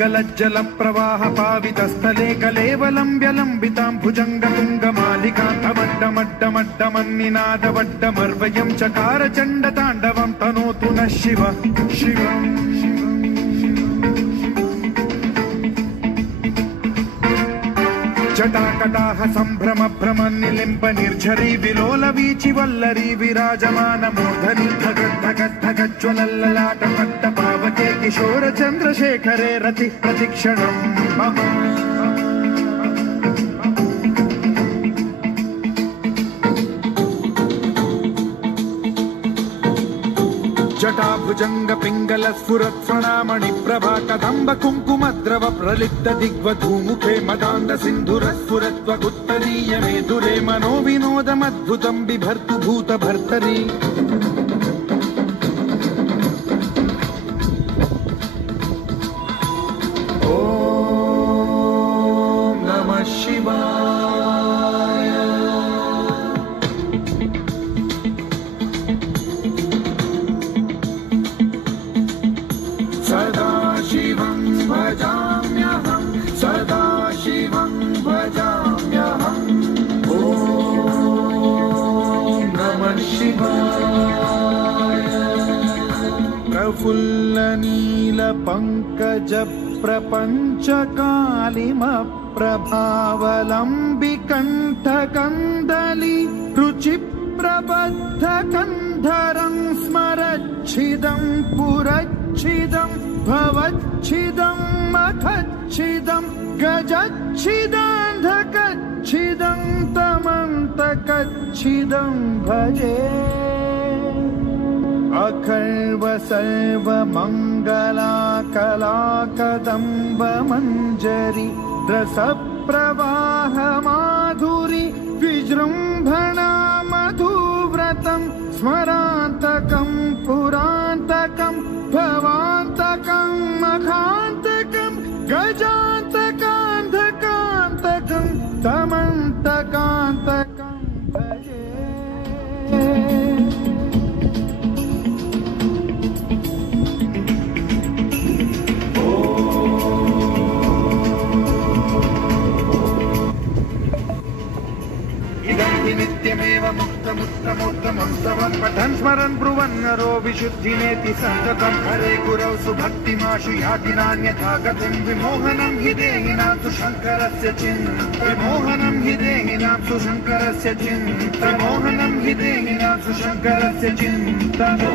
गलज्जल प्रवाह पावितस्थले कलेवलं व्यलम्बितां भुजङ्गतुङ्गमालिकान्तमड्डमड्डमड्डमन्निनादवड्डमर्वयं चकार चण्डताण्डवं तनोतु नः शिवः शिवम् जटाकटाह सम्भ्रम भ्रमन्निलिम्ब निर्झरी विलोल वीचि वल्लरी विराजमान मूर्धनि धगद्धगद्धगज्ज्वलल्ललाट पट्ट पावके किशोर चन्द्रशेखरे रति प्रतिक्षणम् मम जटाभुजंग पिंगल स्फुरत्फणामणि प्रभा कदंब कुंकुमद्रव प्रलिप्त दिग्वधूमुखे मदान्ध सिन्धुर स्फुरत्वगुत्तरीय मेधुरे मनो विनोदमद्भुतं बिभर्तु भूत भर्तरी ॐ नमः शिवाय सदा शिवं भजाम्यहं सदा शिवं भजाम्यहम् ॐ नमः शिवाय प्रफुल्लनीलपङ्कज प्रपञ्चकालिमप्रभावलम्बिकण्ठकन्दली रुचिप्रबद्धकन्धरं स्मरच्छिदं पुरच्छिदं भवच्छिदं मखच्छिदं गजच्छिदान्धकच्छिदं तमन्तकच्छिदं भजे अखर्व सर्वमङ्गलाकलाकदम्ब मञ्जरी रसप्रवाह माधुरी विजृम्भणा मधुव्रतं स्मरान्तकं पुरान्तकं भवान्तकं मखान्तकं गजान्तकान्धकान्तकं तमन्तकान्तकं भजे नित्यमेव मुक्तमुत्तमोत्तमं पठन् स्मरन् ब्रुवन्नरो विशुद्धिनेति सन्ततं हरे गुरौ सुभक्तिमाशु याति नान्यथा गतिं विमोहनं हि देहिनां सुशङ्करस्य विमोहनं हि देहिनां सुशङ्करस्य विमोहनं हि देहिनां सुशङ्करस्य चिन्तनम्